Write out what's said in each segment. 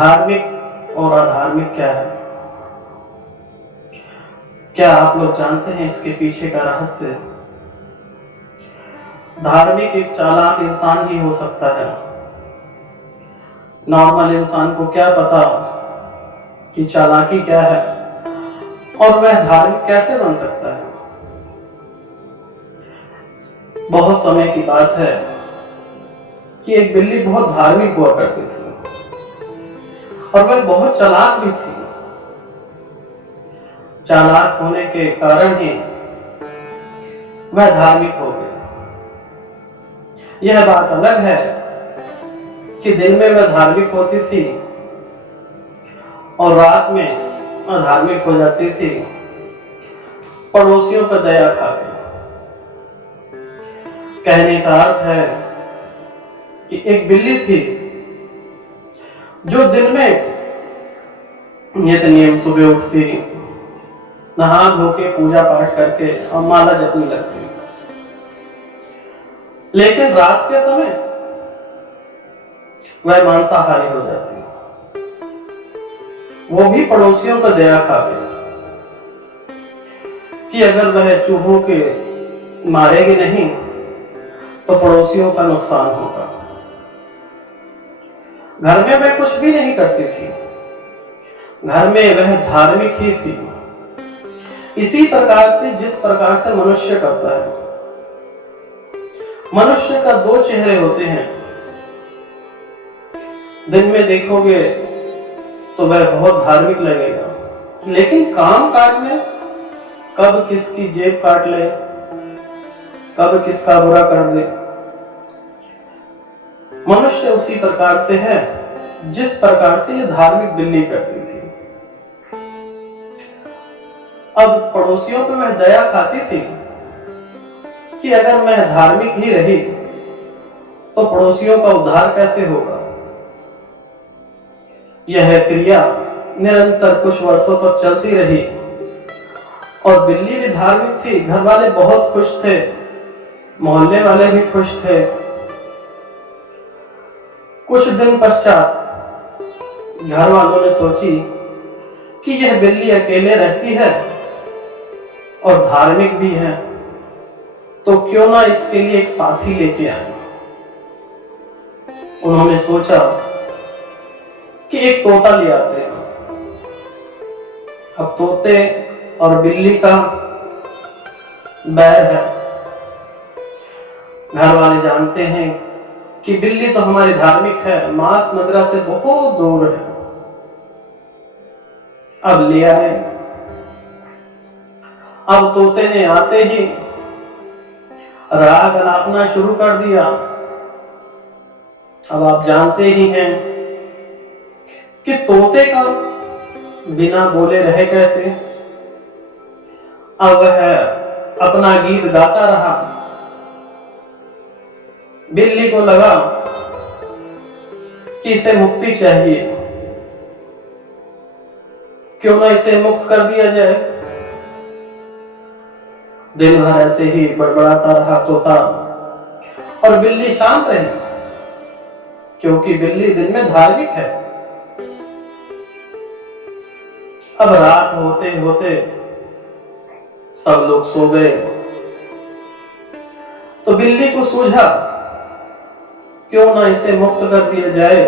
धार्मिक और अधार्मिक क्या है? क्या आप लोग जानते हैं इसके पीछे का रहस्य? धार्मिक एक चालाक इंसान ही हो सकता है। नॉर्मल इंसान को क्या पता कि चालाकी क्या है और वह धार्मिक कैसे बन सकता है। बहुत समय की बात है कि एक बिल्ली बहुत धार्मिक हुआ करती थी और वह बहुत चालाक भी थी। चालाक होने के कारण ही वह धार्मिक हो गई। यह बात अलग है कि दिन में वह धार्मिक होती थी और रात में अधार्मिक हो जाती थी, पड़ोसियों पर दया खा के। कहने का अर्थ है कि एक बिल्ली थी जो दिन में नियत नियम सुबह उठती, नहा धो के पूजा पाठ करके और माला जपने लगती, लेकिन रात के समय वह मांसाहारी हो जाती, वो भी पड़ोसियों पर दया खा के कि अगर वह चूहों के मारेगी नहीं तो पड़ोसियों का नुकसान होगा। घर में वह कुछ भी नहीं करती थी, घर में वह धार्मिक ही थी। इसी प्रकार से जिस प्रकार से मनुष्य करता है। मनुष्य का दो चेहरे होते हैं। दिन में देखोगे तो वह बहुत धार्मिक लगेगा, लेकिन काम काज में कब किसकी जेब काट ले, कब किसका बुरा कर दे। मनुष्य उसी प्रकार से है जिस प्रकार से ये धार्मिक बिल्ली करती थी। अब पड़ोसियों पे वह दया खाती थी कि अगर मैं धार्मिक ही रही तो पड़ोसियों का उद्धार कैसे होगा। यह क्रिया निरंतर कुछ वर्षों तक चलती रही और बिल्ली भी धार्मिक थी। घर वाले बहुत खुश थे, मोहल्ले वाले भी खुश थे। कुछ दिन पश्चात घर वालों ने सोची कि यह बिल्ली अकेले रहती है और धार्मिक भी है, तो क्यों ना इसके लिए एक साथी लेके आए। उन्होंने सोचा कि एक तोता ले आते हैं। अब तोते और बिल्ली का बैर है। घर वाले जानते हैं कि बिल्ली तो हमारी धार्मिक है, मांस मदिरा से बहुत दूर है। अब ले आए। अब तोते ने आते ही राग अलापना शुरू कर दिया। अब आप जानते ही हैं कि तोते का बिना बोले रहे कैसे। अब वह अपना गीत गाता रहा। बिल्ली को लगा कि इसे मुक्ति चाहिए, क्यों ना इसे मुक्त कर दिया जाए। दिन भर ऐसे ही बड़बड़ाता रहा तोता और बिल्ली शांत रही, क्योंकि बिल्ली दिन में धार्मिक है। अब रात होते होते सब लोग सो गए, तो बिल्ली को सूझा क्यों ना इसे मुक्त कर दिया जाए,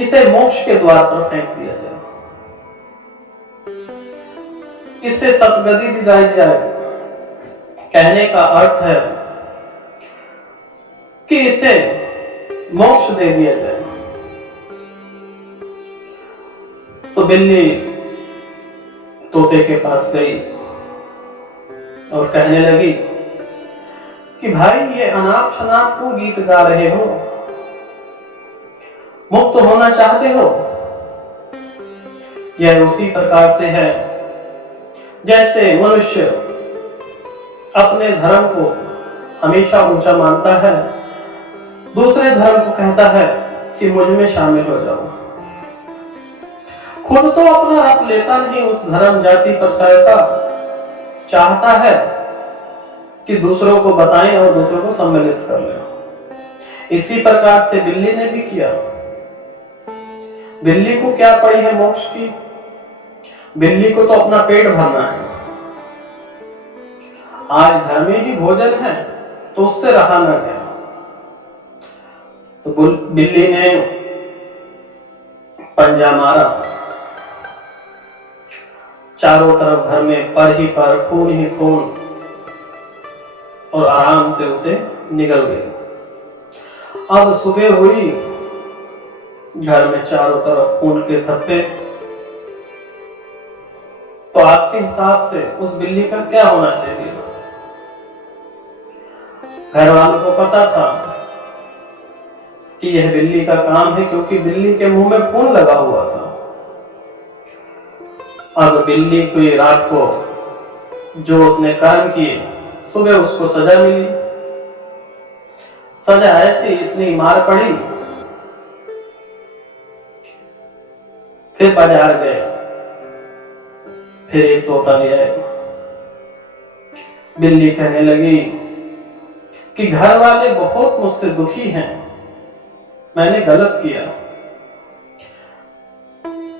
इसे मोक्ष के द्वार पर फेंक दिया जाए, इससे सतगति दिलाई जाए। कहने का अर्थ है कि इसे मोक्ष दे दिया जाए। तो बिल्ली तोते के पास गई और कहने लगी कि भाई ये अनाप शनाप को गीत गा रहे हो, मुक्त होना चाहते हो। यह उसी प्रकार से है जैसे मनुष्य अपने धर्म को हमेशा ऊंचा मानता है, दूसरे धर्म को कहता है कि मुझ में शामिल हो जाओ। खुद तो अपना रस लेता नहीं, उस धर्म जाति पर चाहता है कि दूसरों को बताएं और दूसरों को सम्मिलित कर ले। इसी प्रकार से बिल्ली ने भी किया। बिल्ली को क्या पड़ी है मोक्ष की? बिल्ली को तो अपना पेट भरना है। आज घर में ही भोजन है तो उससे रहा न गया। तो बिल्ली ने पंजा मारा, चारों तरफ घर में पर ही पर, खून ही खून, और आराम से उसे निगल गई। अब सुबह हुई, घर में चारों तरफ खून के धब्बे। तो आपके हिसाब से उस बिल्ली का क्या होना चाहिए? घर वालों को पता था कि यह बिल्ली का काम है, क्योंकि बिल्ली के मुंह में खून लगा हुआ था। अब बिल्ली को रात को जो उसने कर्म किए, सुबह उसको सजा मिली। सजा ऐसी, इतनी मार पड़ी। फिर बाजार गए, फिर एक तोता ले आए। बिल्ली कहने लगी कि घर वाले बहुत मुझसे दुखी हैं, मैंने गलत किया,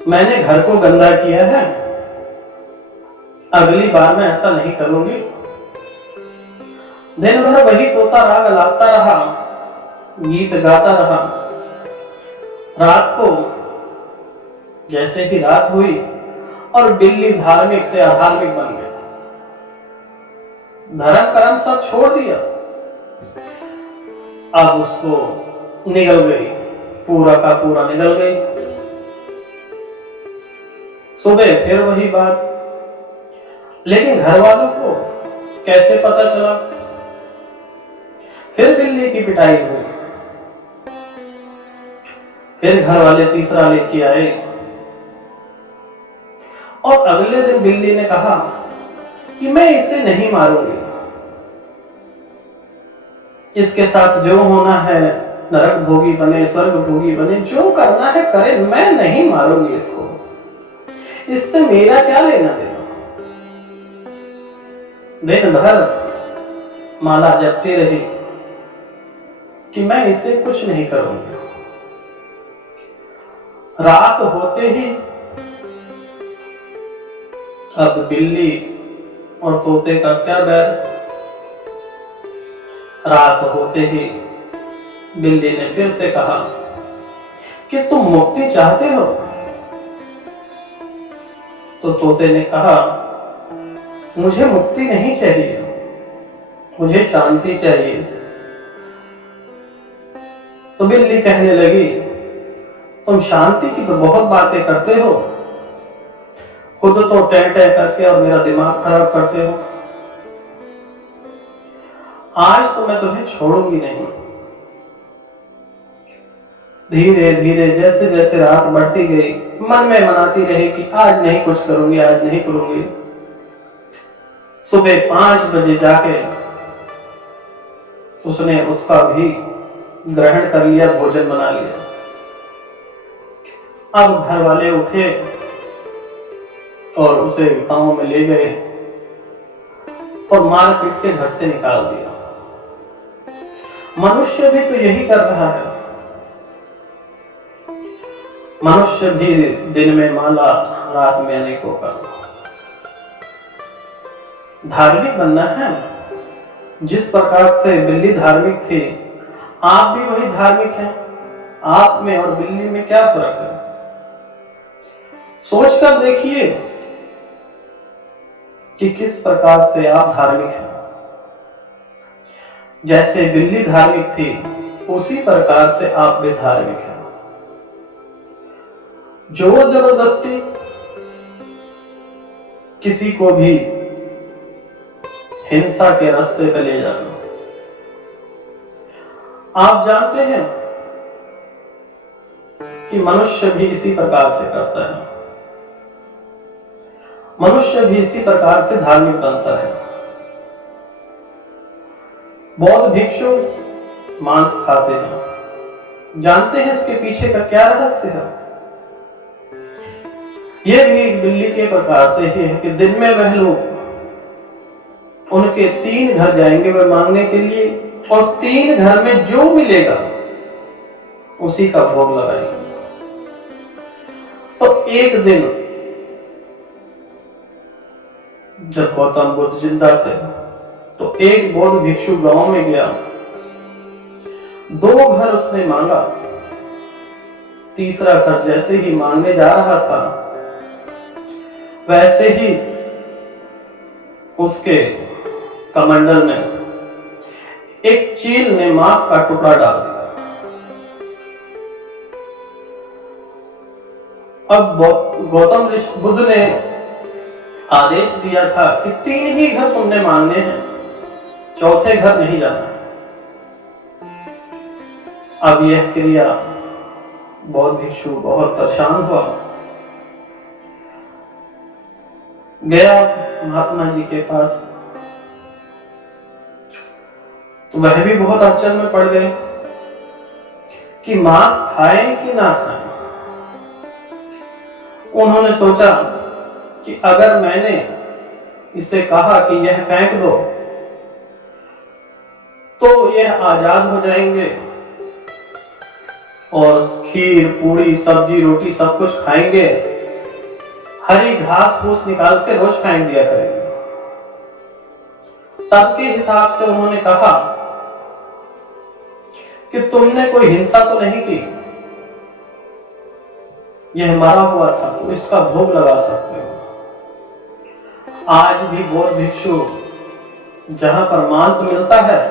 मैंने घर को गंदा किया है, अगली बार मैं ऐसा नहीं करूंगी। दिन भर वही तोता राग लाता रहा, गीत गाता रहा। रात को जैसे ही रात हुई और बिल्ली धार्मिक से अधार्मिक बन गई, धर्म कर्म सब छोड़ दिया। अब उसको निगल गई, पूरा का पूरा निगल गई। सुबह फिर वही बात, लेकिन घर वालों को कैसे पता चला? फिर बिल्ली की पिटाई हुई। फिर घर वाले तीसरा लेके आए और अगले दिन बिल्ली ने कहा कि मैं इसे नहीं मारूंगी, इसके साथ जो होना है, नरक भोगी बने, स्वर्ग भोगी बने, जो करना है करे, मैं नहीं मारूंगी इसको, इससे मेरा क्या लेना देना। दिन भर माला जपती रही कि मैं इसे कुछ नहीं करूंगी। रात होते ही अब बिल्ली और तोते का क्या बैर। रात होते ही बिल्ली ने फिर से कहा कि तुम मुक्ति चाहते हो? तो तोते ने कहा मुझे मुक्ति नहीं चाहिए, मुझे शांति चाहिए। तो बिल्ली कहने लगी तुम शांति की तो बहुत बातें करते हो, खुद तो टह टह करके और मेरा दिमाग खराब करते हो। आज तो मैं तुम्हें छोड़ूंगी नहीं। धीरे धीरे जैसे जैसे रात बढ़ती गई, मन में मनाती रही कि आज नहीं कुछ करूंगी, आज नहीं करूंगी। सुबह 5 बजे जाके उसने उसका भी ग्रहण कर लिया, भोजन बना लिया। अब घर वाले उठे और उसे गांव में ले गए और मार पीट के घर से निकाल दिया। मनुष्य भी तो यही कर रहा है। मनुष्य भी दिन में माला, रात में अनेकों का। धार्मिक बनना है। जिस प्रकार से बिल्ली धार्मिक थी, आप भी वही धार्मिक हैं। आप में और बिल्ली में क्या फर्क है? सोचकर देखिए कि किस प्रकार से आप धार्मिक हैं। जैसे बिल्ली धार्मिक थी, उसी प्रकार से आप भी धार्मिक हैं। जोर जबरदस्ती किसी को भी हिंसा के रास्ते पे ले जाना, आप जानते हैं कि मनुष्य भी इसी प्रकार से करता है। मनुष्य भी इसी प्रकार से धार्मिक बनता है। बौद्ध भिक्षु मांस खाते हैं, जानते हैं इसके पीछे का क्या रहस्य है। यह भी एक बिल्ली के प्रकार से ही है कि दिन में वह लोग उनके 3 घर जाएंगे वह मांगने के लिए, और 3 घर में जो मिलेगा उसी का भोग लगाएंगे। तो एक दिन जब गौतम बुद्ध जिंदा थे तो एक बौद्ध भिक्षु गांव में गया। 2 घर उसने मांगा। तीसरा घर जैसे ही मांगने जा रहा था वैसे ही उसके कमंडल में एक चील ने मांस का टुकड़ा डाल दिया। अब गौतम बुद्ध ने आदेश दिया था कि 3 ही घर तुमने मांगने हैं, चौथे घर नहीं जाना। अब यह क्रिया बौद्ध भिक्षु बहुत परेशान हुआ। गया महात्मा जी के पास तो वह भी बहुत अड़चन में पड़ गए कि मांस खाएं कि ना खाएं। उन्होंने सोचा कि अगर मैंने इसे कहा कि यह फेंक दो तो यह आजाद हो जाएंगे और खीर पूड़ी सब्जी रोटी सब कुछ खाएंगे, हरी घास फूस निकाल के रोज फेंक दिया करेंगे। तब के हिसाब से उन्होंने कहा कि तुमने कोई हिंसा तो नहीं की, यह मरा हुआ था तो इसका भोग लगा सकते हो। आज भी बौद्ध भिक्षु जहां पर मांस मिलता है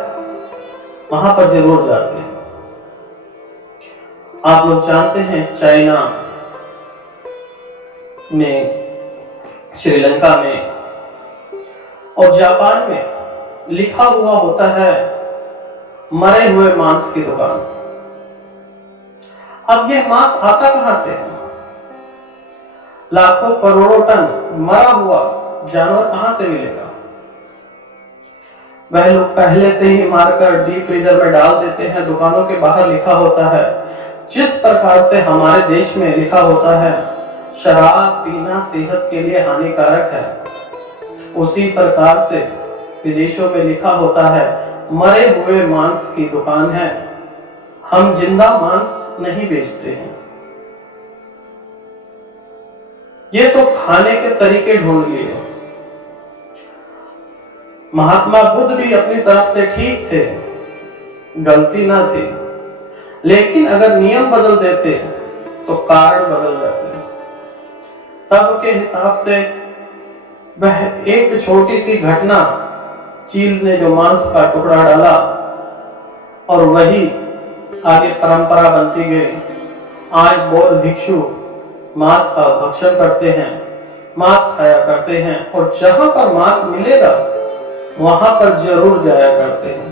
वहां पर जरूर जाते हैं। आप लोग जानते हैं चाइना में, श्रीलंका में और जापान में लिखा हुआ होता है मरे हुए मांस की दुकान। अब यह मांस आता कहां से है? लाखों करोड़ों टन मरा हुआ जानवर कहां से मिलेगा? वह लोग पहले से ही मारकर डीप फ्रीजर में डाल देते हैं। दुकानों के बाहर लिखा होता है, जिस प्रकार से हमारे देश में लिखा होता है शराब पीना सेहत के लिए हानिकारक है, उसी प्रकार से विदेशों में लिखा होता है मरे हुए मांस की दुकान है, हम जिंदा मांस नहीं बेचते हैं। ये तो खाने के तरीके ढूंढ लिए। महात्मा बुद्ध भी अपनी तरफ से ठीक थे, गलती ना थी, लेकिन अगर नियम बदल देते तो कारण बदल जाते। तब के हिसाब से वह एक छोटी सी घटना, चील ने जो मांस का टुकड़ा डाला और वही आगे परंपरा बनती गई। आज बौद्ध भिक्षु मांस का भक्षण करते हैं, मांस खाया करते हैं और जहां पर मांस मिलेगा वहां पर जरूर जाया करते हैं।